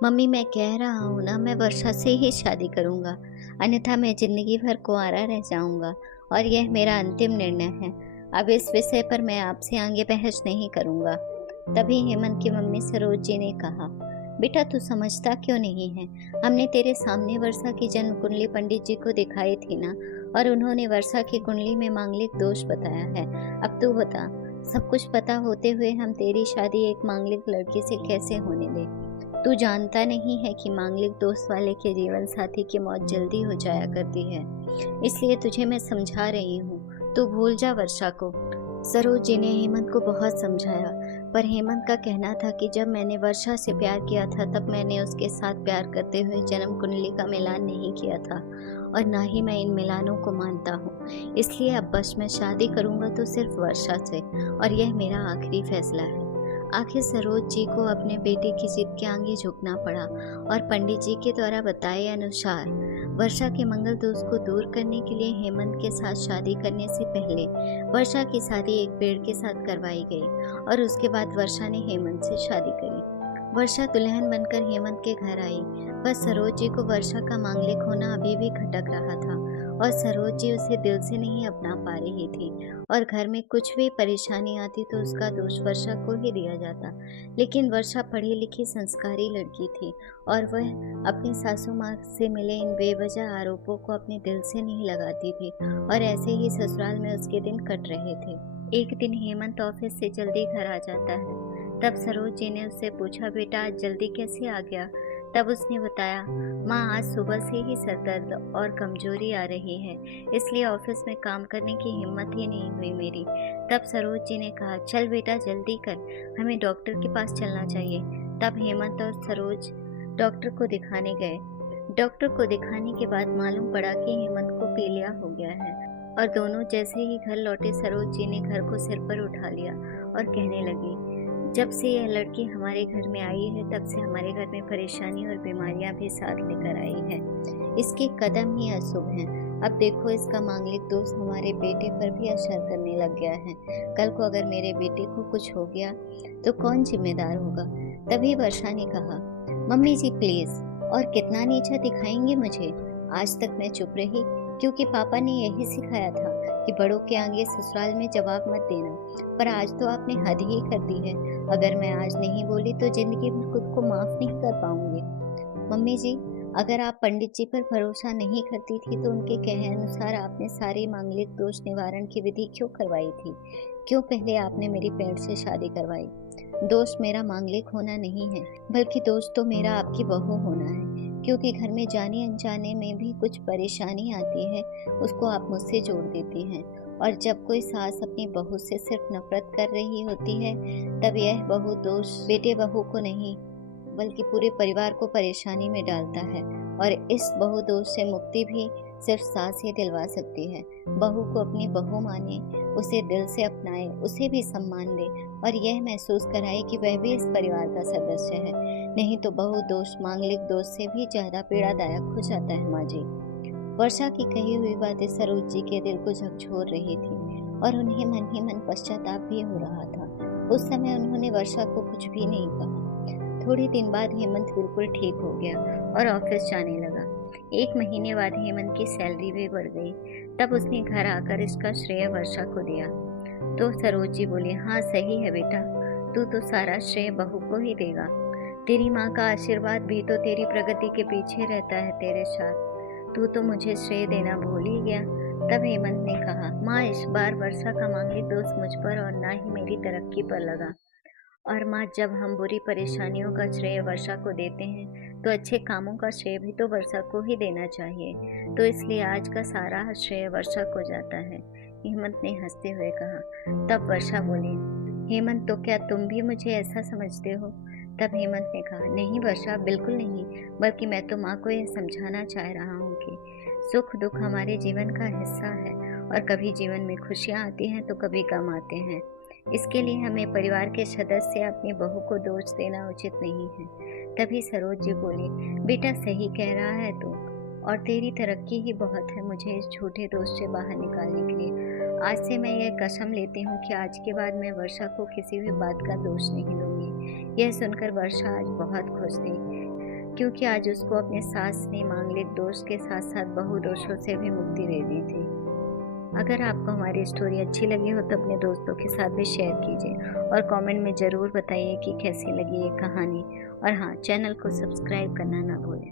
Mummy, मैं कह रहा हूँ ना, मैं वर्षा से ही शादी करूँगा, अन्यथा मैं ज़िंदगी भर कुंवारा रह जाऊँगा और यह मेरा अंतिम निर्णय है। अब इस विषय पर मैं आपसे आगे बहस नहीं करूँगा। तभी हेमंत की मम्मी सरोज जी ने कहा, बेटा तू समझता क्यों नहीं है? हमने तेरे सामने वर्षा की जन्म कुंडली पंडित जी को दिखाई थी ना, और उन्होंने वर्षा की कुंडली में मांगलिक दोष बताया है। अब तू बता, सब कुछ पता होते हुए हम तेरी शादी एक मांगलिक लड़की से कैसे होने दें? तू जानता नहीं है कि मांगलिक दोस्त वाले के जीवन साथी की मौत जल्दी हो जाया करती है, इसलिए तुझे मैं समझा रही हूँ, तू भूल जा वर्षा को। सरोज जी ने हेमंत को बहुत समझाया, पर हेमंत का कहना था कि जब मैंने वर्षा से प्यार किया था तब मैंने उसके साथ प्यार करते हुए जन्म कुंडली का मिलान नहीं किया था, और ना ही मैं इन मिलानों को मानता हूँ। इसलिए अब बस मैं शादी करूँगा तो सिर्फ वर्षा से, और यह मेरा आखिरी फैसला है। आखिर सरोज जी को अपने बेटे की जिद के आगे झुकना पड़ा, और पंडित जी के द्वारा बताए अनुसार वर्षा के मंगल दोष को दूर करने के लिए हेमंत के साथ शादी करने से पहले वर्षा की शादी एक पेड़ के साथ करवाई गई, और उसके बाद वर्षा ने हेमंत से शादी करी। वर्षा दुल्हन बनकर हेमंत के घर आई, पर सरोज जी को वर्षा का मांगलिक होना अभी भी खटक रहा था, और सरोज जी उसे दिल से नहीं अपना पा रही थी, और घर में कुछ भी परेशानी आती तो उसका दोष वर्षा को ही दिया जाता। लेकिन वर्षा पढ़ी लिखी संस्कारी लड़की थी, और वह अपनी सासू माँ से मिले इन बेवजह आरोपों को अपने दिल से नहीं लगाती थी, और ऐसे ही ससुराल में उसके दिन कट रहे थे। एक दिन हेमंत ऑफिस से जल्दी घर आ जाता है। तब सरोज जी ने उससे पूछा, बेटा आज जल्दी कैसे आ गया? तब उसने बताया, माँ आज सुबह से ही सर दर्द और कमजोरी आ रही है, इसलिए ऑफिस में काम करने की हिम्मत ही नहीं हुई मेरी। तब सरोज जी ने कहा, चल बेटा जल्दी कर, हमें डॉक्टर के पास चलना चाहिए। तब हेमंत और सरोज डॉक्टर को दिखाने गए। डॉक्टर को दिखाने के बाद मालूम पड़ा कि हेमंत को पीलिया हो गया है, और दोनों जैसे ही घर लौटे सरोज जी ने घर को सिर पर उठा लिया और कहने लगी, जब से यह लड़की हमारे घर में आई है तब से हमारे घर में परेशानी और बीमारियां भी साथ लेकर आई है। इसके कदम ही अशुभ हैं। अब देखो, इसका मांगलिक दोष हमारे बेटे पर भी असर करने लग गया है। कल को अगर मेरे बेटे को कुछ हो गया तो कौन जिम्मेदार होगा? तभी वर्षा ने कहा, मम्मी जी प्लीज, और कितना नीचा दिखाएंगे मुझे? आज तक मैं चुप रही क्योंकि पापा ने यही सिखाया था कि बड़ों के आगे ससुराल में जवाब मत देना, पर आज तो आपने हद ही कर दी है। अगर मैं आज नहीं बोली तो जिंदगी भर खुद को माफ नहीं कर पाऊंगी। मम्मी जी, अगर आप पंडित जी पर भरोसा नहीं करती थी तो उनके कहे अनुसार आपने सारी मांगलिक दोष निवारण की विधि क्यों करवाई थी? क्यों पहले आपने मेरी पेड़ से शादी करवाई? दोष मेरा मांगलिक होना नहीं है, बल्कि दोष तो मेरा आपकी बहू होना है, क्योंकि घर में जाने अनजाने में भी कुछ परेशानी आती है, उसको आप मुझसे जोड़ देती हैं। और जब कोई सास अपनी बहू से सिर्फ नफरत कर रही होती है, तब यह बहू दोष बेटे बहू को नहीं बल्कि पूरे परिवार को परेशानी में डालता है, और इस बहू दोष से मुक्ति भी सिर्फ सास ही दिलवा सकती है। बहू को अपनी बहू माने, उसे दिल से अपनाए, उसे भी सम्मान दे, और यह महसूस कराए कि वह भी इस परिवार का सदस्य है। नहीं तो बहू दोष मांगलिक दोष से भी ज्यादा पीड़ादायक हो जाता है। माँ जी, वर्षा की कही हुई बातें सरोज जी के दिल को झकझोर रही थी, और उन्हें मन ही मन पश्चाताप भी हो रहा था। उस समय उन्होंने वर्षा को कुछ भी नहीं कहा। थोड़े दिन बाद हेमंत बिल्कुल ठीक हो गया और ऑफिस जाने लगा। 1 महीने बाद हेमंत की सैलरी भी बढ़ गई। तब उसने घर आकर इसका श्रेय वर्षा को दिया। तो सरोज जी बोली, हाँ सही है बेटा, तू तो सारा श्रेय बहू को ही देगा। तेरी माँ का आशीर्वाद भी तो तेरी प्रगति के पीछे रहता है तेरे साथ। तू तो मुझे श्रेय देना भूल ही गया। तब हेमंत ने कहा, माँ इस बार वर्षा का मांगलिक दोष मुझ पर और ना ही मेरी तरक्की पर लगा। और माँ, जब हम बुरी परेशानियों का श्रेय वर्षा को देते हैं तो अच्छे कामों का श्रेय भी तो वर्षा को ही देना चाहिए। तो इसलिए आज का सारा श्रेय वर्षा को जाता है, हेमंत ने हंसते हुए कहा। तब वर्षा बोली, हेमंत तो क्या तुम भी मुझे ऐसा समझते हो? तब हेमंत ने कहा, नहीं वर्षा, बिल्कुल नहीं, बल्कि मैं तो माँ को यह समझाना चाह रहा हूँ कि सुख दुख हमारे जीवन का हिस्सा है, और कभी जीवन में खुशियाँ आती हैं तो कभी गम आते हैं। इसके लिए हमें परिवार के सदस्य अपनी बहू को दोष देना उचित नहीं है। तभी सरोज जी बोली, बेटा सही कह रहा है तू, और तेरी तरक्की ही बहुत है मुझे इस झूठे दोष से बाहर निकालने के लिए। आज से मैं यह कसम लेती हूँ कि आज के बाद मैं वर्षा को किसी भी बात का दोष नहीं दूंगी। यह सुनकर वर्षा आज बहुत खुश थी। क्योंकि आज उसको अपने सास ने मांगलिक दोष के साथ साथ बहु दोषों से भी मुक्ति दे दी थी। अगर आपको हमारी स्टोरी अच्छी लगी हो तो अपने दोस्तों के साथ भी शेयर कीजिए और कमेंट में ज़रूर बताइए कि कैसी लगी ये कहानी। और हाँ, चैनल को सब्सक्राइब करना ना भूलें।